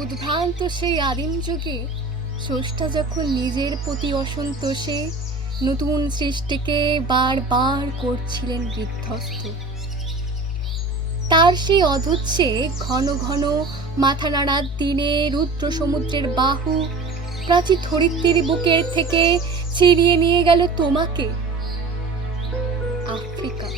উদ্ভ্রান্ত সেই আদিম যুগে স্রষ্টা যখন নিজের প্রতি অসন্তোষে নতুন সৃষ্টিকে বারবার করছিলেন বিধ্বস্ত, তার সেই অধৈর্যে ঘন ঘন মাথা নাড়ার দিনে রুদ্র সমুদ্রের বাহু প্রাচীর ধরিত্রীর বুকের থেকে ছিনিয়ে নিয়ে গেল তোমাকে আফ্রিকা,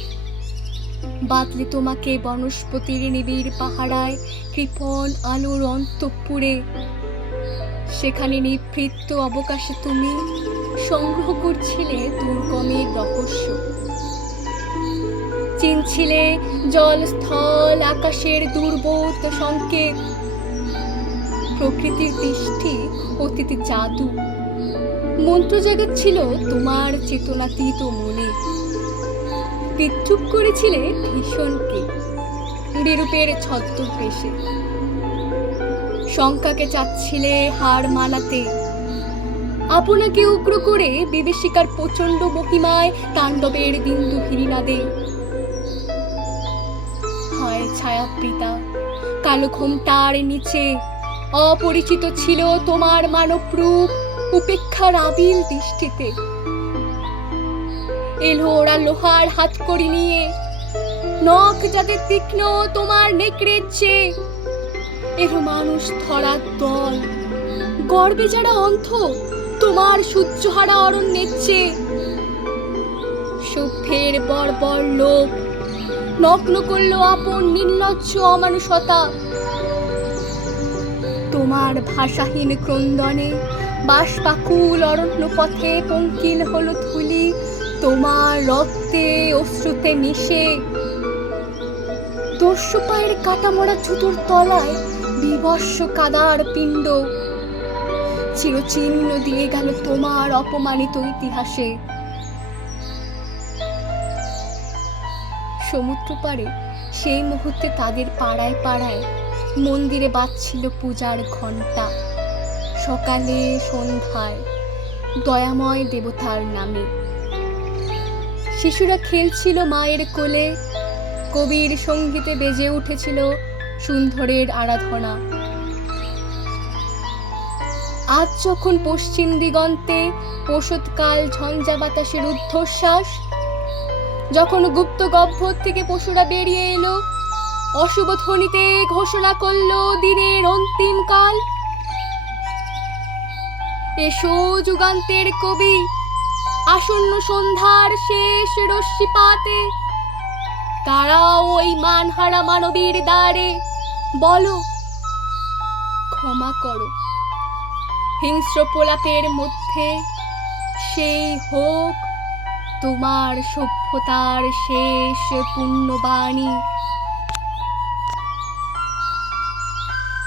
বাতলে তোমাকে বনস্পতির নিবিড় পাহারায় কৃপণ আলোর অন্তঃপুরে। সেখানে নিভৃত অবকাশে তুমি সংগ্রহ করছিলে দুর্গমের রহস্য, চিনছিলে জল স্থল আকাশের দুর্বোধ সংকেত, প্রকৃতির দৃষ্টি অতীতে জাদু মন্ত্র জাগাচ্ছিল তোমার চেতনাতীত মনে। বিদ্রুপ করেছিলে ভীষণকে বিরূপের ছদ্মবেশে, শঙ্কাকে চাচ্ছিলে হার মানাতে, আপনাকে উগ্র করে বিভীষিকার প্রচন্ড মহিমায় তাণ্ডবের বিন্দু হিরিনাদে। হায় ছায়াবৃতা কালো ঘোমটার নিচে অপরিচিত ছিল তোমার মানব রূপ উপেক্ষার আবিল দৃষ্টিতে। এলো ওরা লোহার হাতকড়ি নিয়ে, নখ যাদের তীক্ষ্ণ তোমার নেকড়ের চেয়ে। এলো মানুষ ধরার দল, গর্বে যারা অন্ধ তোমার সূর্যহারা অরণ্যের চেয়ে। সভ্যের বর্বর লোভ নগ্ন করলো আপন নির্লজ্জ অমানুষতা। তোমার ভাষাহীন ক্রন্দনে বাষ্পাকুল অরণ্য পথে পঙ্কিল হলো ধুলি তোমার রক্তে অশ্রুতে মিশে। দস্যু পায়ের কাটা মরা জুতোর তলায় বিভৎস কাদার পিণ্ড চিরচিহ্ন দিয়ে গেল তোমার অপমানিত ইতিহাসে। সমুদ্র পাড়ে সেই মুহূর্তে তাদের পাড়ায় পাড়ায় মন্দিরে বাজছিল পূজার ঘণ্টা, সকালে সন্ধ্যায় দয়াময় দেবতার নামে। শিশুরা খেলছিল মায়ের কোলে, কবির সঙ্গীতে বেজে উঠেছিল সুন্দরের আরাধনা। আজ যখন পশ্চিম দিগন্তে পৌষৎকাল ঝঞ্ঝা বাতাসের ঊর্ধ্বশ্বাস, যখন গুপ্ত গহ্বর থেকে পশুরা বেরিয়ে এলো, অশুভ ধ্বনিতে ঘোষণা করলো দিনের অন্তিম কাল। এসো যুগান্তের কবি, আসন্ন সন্ধ্যার শেষ রশ্মিপাতে দাঁড়াও ওই মানহারা মানবীর দ্বারে, বলো ক্ষমা করো। হিংস্র প্রলাপের মধ্যে সেই হোক তোমার সভ্যতার শেষ পুণ্যবাণী।